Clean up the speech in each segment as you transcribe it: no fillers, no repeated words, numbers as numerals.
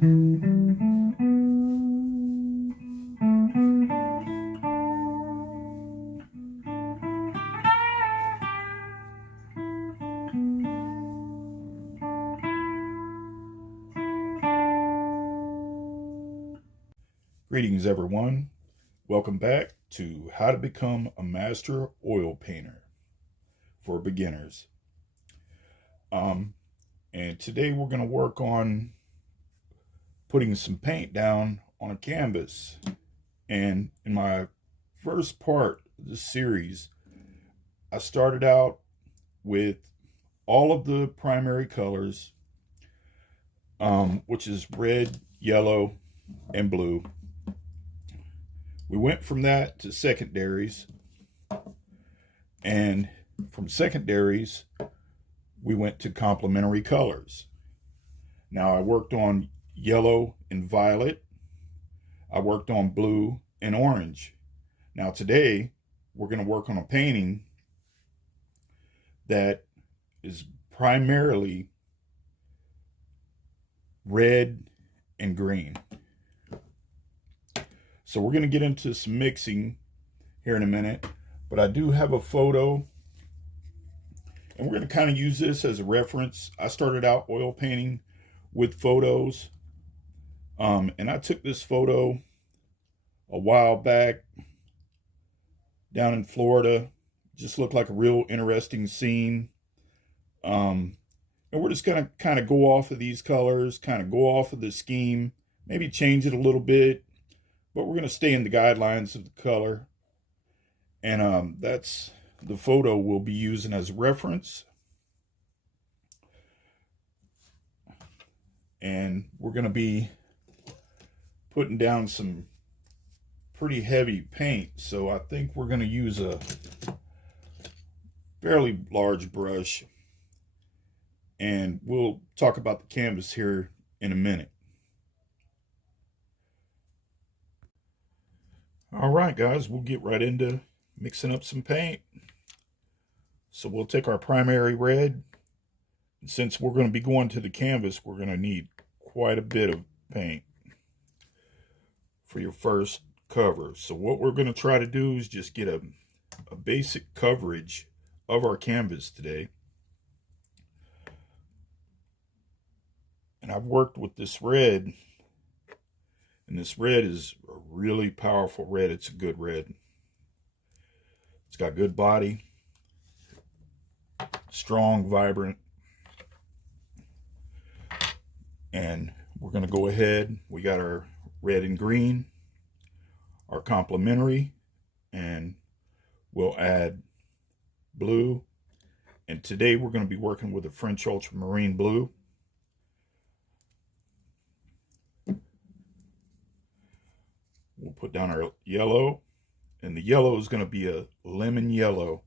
Greetings, everyone. Welcome back to How to Become a Master Oil Painter for Beginners. And today we're going to work on putting some paint down on a canvas. And in my first part of this series, I started out with all of the primary colors, which is red, yellow, and blue. We went from that to secondaries, and from secondaries, we went to complementary colors. Now, I worked on yellow and violet. I worked on blue and orange. Now, today, we're going to work on a painting that is primarily red and green. So we're going to get into some mixing here in a minute, but I do have a photo, and we're going to kind of use this as a reference. I started out oil painting with photos, and I took this photo a while back down in Florida. Just looked like a real interesting scene, and we're just going to kind of go off of these colors, kind of go off of the scheme, maybe change it a little bit. But we're going to stay in the guidelines of the color. And that's the photo we'll be using as a reference. And we're going to be putting down some pretty heavy paint. So I think we're going to use a fairly large brush. And we'll talk about the canvas here in a minute. All right, guys, we'll get right into mixing up some paint. So we'll take our primary red. And since we're going to be going to the canvas, we're going to need quite a bit of paint for your first cover. So what we're going to try to do is just get a basic coverage of our canvas today. And I've worked with this red. And this red is a really powerful red. It's a good red. It's got good body. Strong, vibrant. And we're going to go ahead. We got our red and green, our complementary, and we'll add blue. And today we're going to be working with a French Ultramarine blue. We'll put down our yellow, and the yellow is going to be a lemon yellow.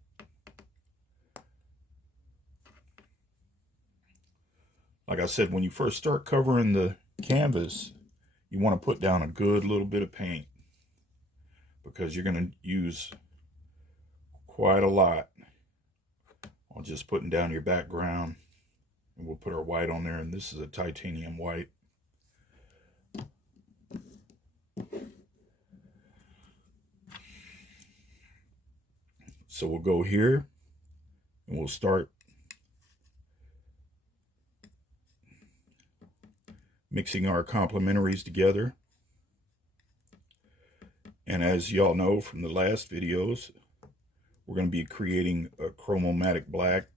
Like I said, when you first start covering the canvas, you want to put down a good little bit of paint because you're going to use quite a lot on just putting down your background. And we'll put our white on there, and this is a titanium white. So we'll go here and we'll start mixing our complementaries together. And as y'all know from the last videos, we're going to be creating a chromomatic black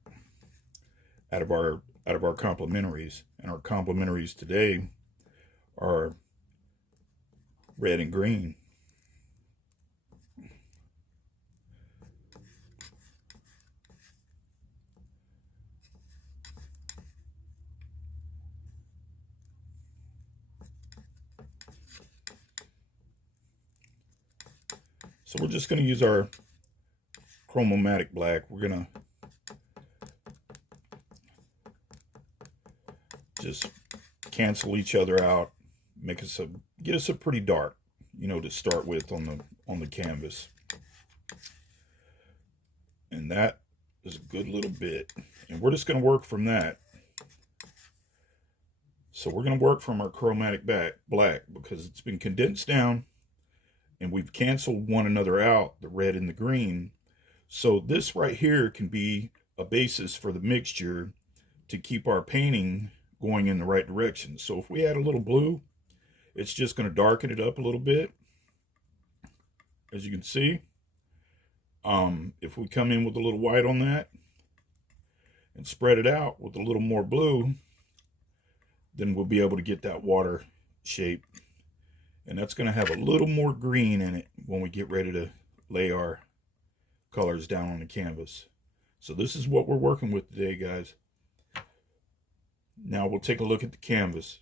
out of our complementaries. And our complementaries today are red and green. So we're just going to use our chromomatic black. We're going to just cancel each other out, get us a pretty dark, to start with on the canvas. And that is a good little bit. And we're just going to work from that. So we're going to work from our chromatic black because it's been condensed down and we've canceled one another out, the red and the green. So this right here can be a basis for the mixture to keep our painting going in the right direction. So if we add a little blue, it's just going to darken it up a little bit, as you can see. If we come in with a little white on that and spread it out with a little more blue, then we'll be able to get that water shape. And that's going to have a little more green in it when we get ready to lay our colors down on the canvas. So this is what we're working with today, guys. Now we'll take a look at the canvas.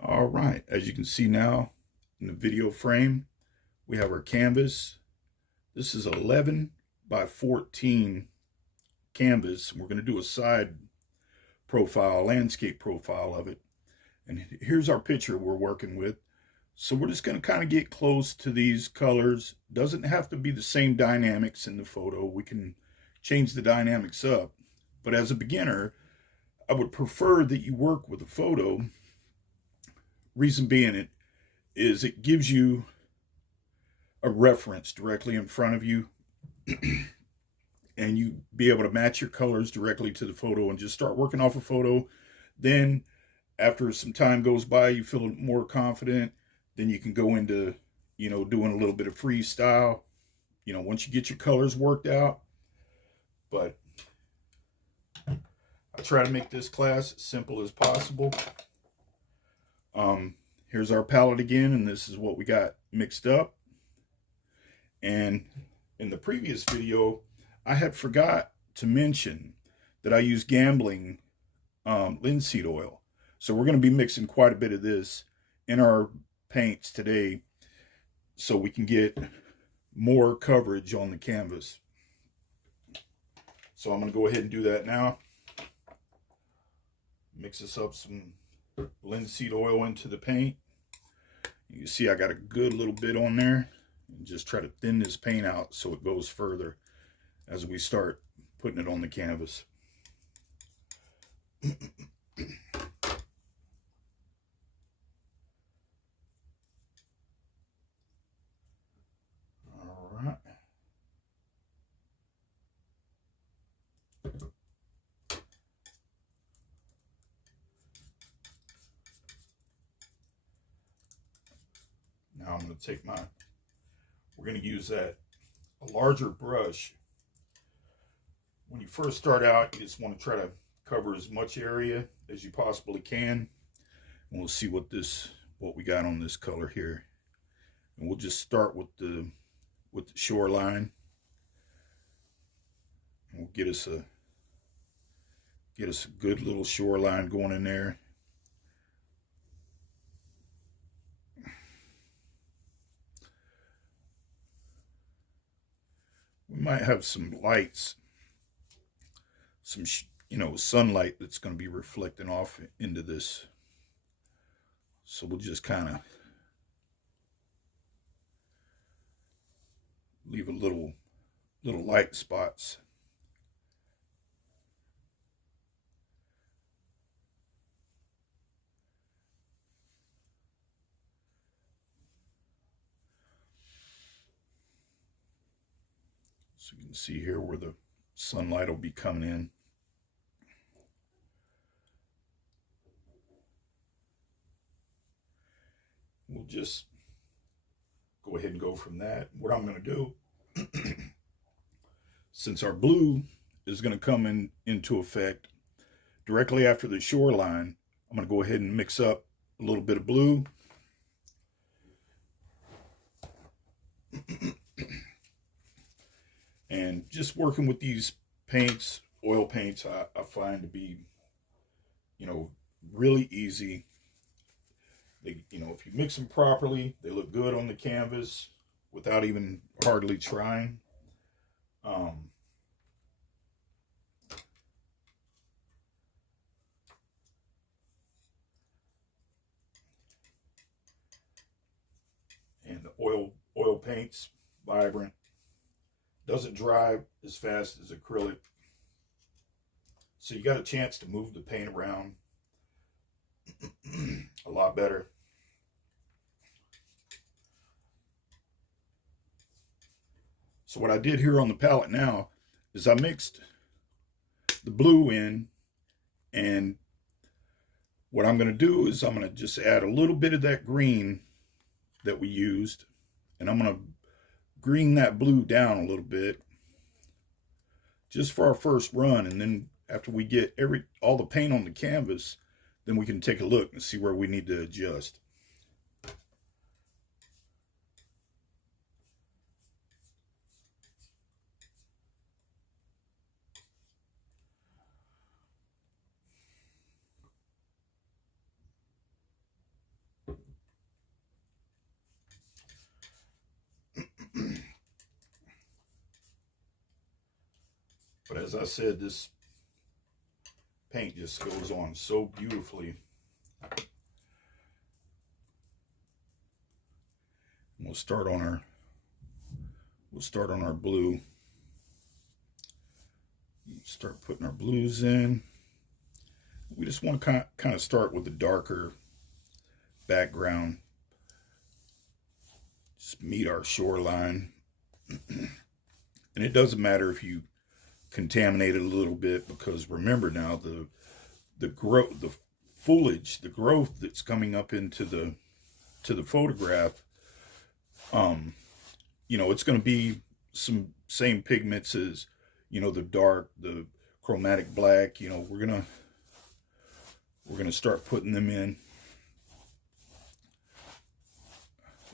All right, as you can see now in the video frame, we have our canvas. This is 11 by 14 canvas. We're going to do a side profile, landscape profile of it. And here's our picture we're working with. So we're just going to kind of get close to these colors. Doesn't have to be the same dynamics in the photo. We can change the dynamics up. But as a beginner, I would prefer that you work with a photo. Reason being it gives you a reference directly in front of you. And you be able to match your colors directly to the photo and just start working off a photo. Then after some time goes by, you feel more confident, then you can go into, doing a little bit of freestyle, once you get your colors worked out. But I try to make this class as simple as possible. Here's our palette again, and this is what we got mixed up. And in the previous video, I had forgot to mention that I use Gambling linseed oil. So we're going to be mixing quite a bit of this in our paints today so we can get more coverage on the canvas. So I'm going to go ahead and do that now. Mix this up some linseed oil into the paint. You can see I got a good little bit on there. And just try to thin this paint out so it goes further as we start putting it on the canvas. All right. Now I'm going to take we're going to use a larger brush. When you first start out, you just want to try to cover as much area as you possibly can. And we'll see what we got on this color here. And we'll just start with the shoreline. And we'll get us a good little shoreline going in there. We might have some lights, some sunlight that's going to be reflecting off into this. So we'll just kind of leave a little light spots. So you can see here where the sunlight will be coming in. We'll just go ahead and go from that. What I'm going to do, since our blue is going to come into effect directly after the shoreline, I'm going to go ahead and mix up a little bit of blue. And just working with these paints, oil paints, I find to be, really easy. They, if you mix them properly, they look good on the canvas without even hardly trying. And the oil paints, vibrant. Doesn't dry as fast as acrylic. So you got a chance to move the paint around. A lot better. So what I did here on the palette now is I mixed the blue in, and what I'm going to do is I'm going to just add a little bit of that green that we used, and I'm going to green that blue down a little bit just for our first run, and then after we get all the paint on the canvas, then we can take a look and see where we need to adjust. But as I said, this paint just goes on so beautifully. We'll start on our blue. Start putting our blues in. We just want to kind of start with the darker background. Just meet our shoreline. And it doesn't matter if you contaminate it a little bit, because remember now the growth, the foliage, the growth that's coming up into the photograph, you know, it's going to be some same pigments as, you know, the dark, the chromatic black. You know, we're gonna start putting them in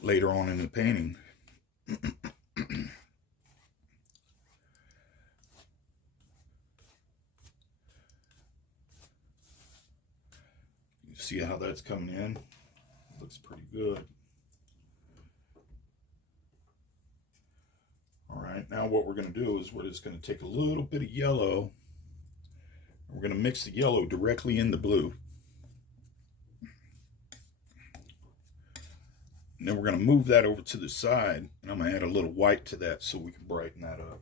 later on in the painting. You see how that's coming in? Looks pretty good. All right, now what we're going to do is we're just going to take a little bit of yellow. We're going to mix the yellow directly in the blue. And then we're going to move that over to the side, and I'm going to add a little white to that so we can brighten that up.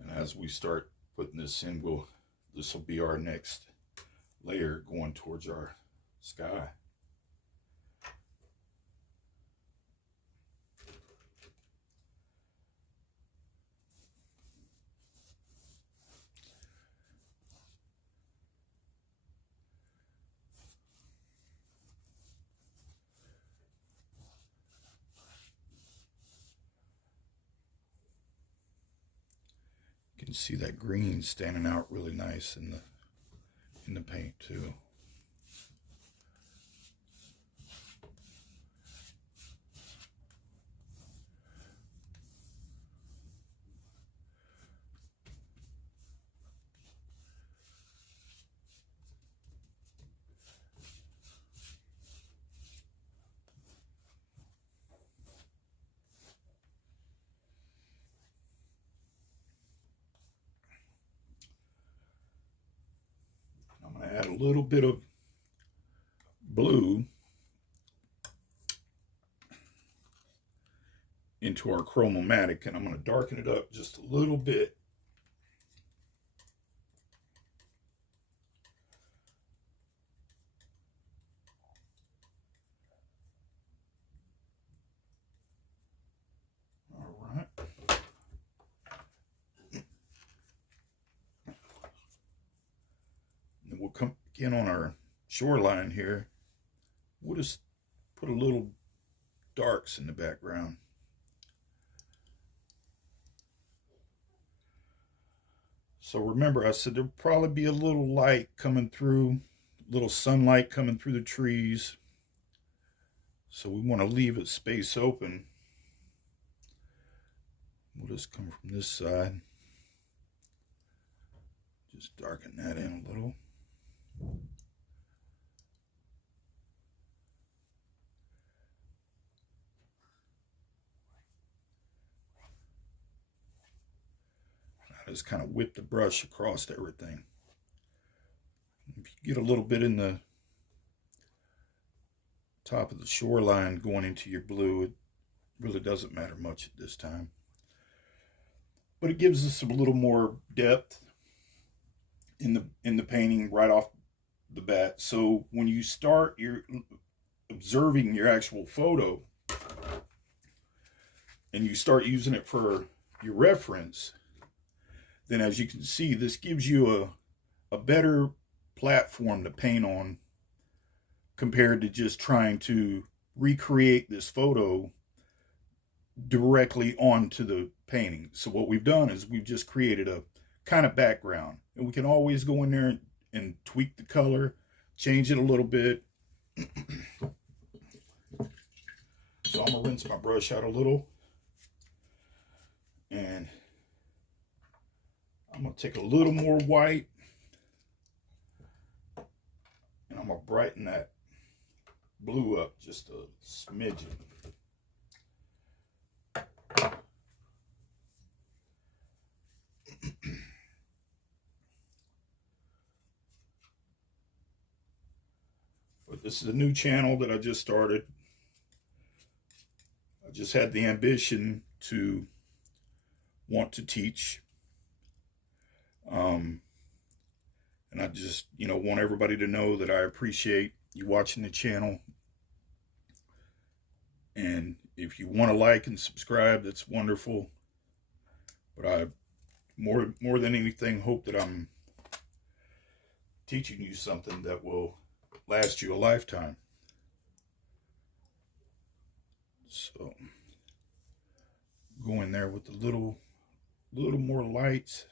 And as we start putting this in, this will be our next layer going towards our sky. You can see that green standing out really nice in the paint too. Add a little bit of blue into our chromomatic, and I'm going to darken it up just a little bit. All right. And we'll come again on our shoreline here. We'll just put a little darks in the background. So remember, I said there'll probably be a little light coming through, a little sunlight coming through the trees. So we want to leave a space open. We'll just come from this side. Just darken that in a little. just kind of whip the brush across everything. If you get a little bit in the top of the shoreline going into your blue, it really doesn't matter much at this time. But it gives us a little more depth in the painting right off the bat. So when you start your observing your actual photo and you start using it for your reference, then as you can see, this gives you a better platform to paint on compared to just trying to recreate this photo directly onto the painting. So what we've done is we've just created a kind of background, and we can always go in there and tweak the color, change it a little bit. So I'm gonna rinse my brush out a little, and I'm gonna take a little more white, and I'm gonna brighten that blue up just a smidgen. But this is a new channel that I just started. I just had the ambition to want to teach. And I just, want everybody to know that I appreciate you watching the channel. And if you want to like and subscribe, that's wonderful. But I, more than anything, hope that I'm teaching you something that will last you a lifetime. So go in there with a little more lights.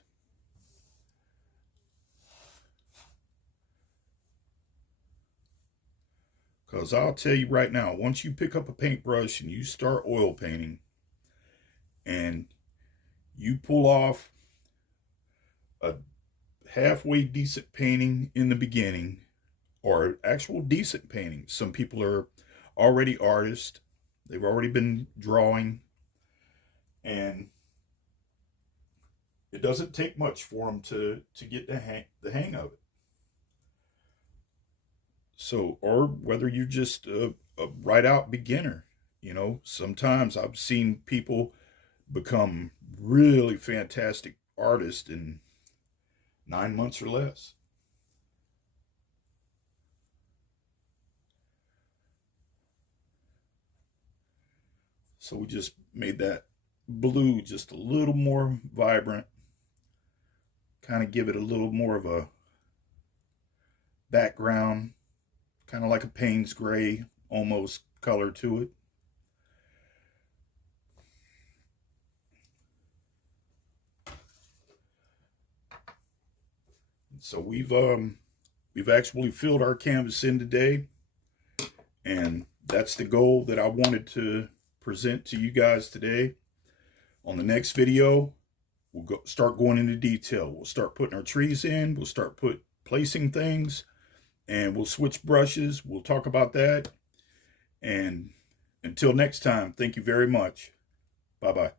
Because I'll tell you right now, once you pick up a paintbrush and you start oil painting and you pull off a halfway decent painting in the beginning, or actual decent painting. Some people are already artists. They've already been drawing, and it doesn't take much for them to get the hang of it. So, or whether you're just a right out beginner, sometimes I've seen people become really fantastic artists in 9 months or less. So we just made that blue just a little more vibrant, kind of give it a little more of a background, kind of like a Payne's gray almost color to it. So we've actually filled our canvas in today, and that's the goal that I wanted to present to you guys today. On the next video, we'll start going into detail. We'll start putting our trees in. We'll start placing things, and we'll switch brushes. We'll talk about that. And until next time, thank you very much. Bye-bye.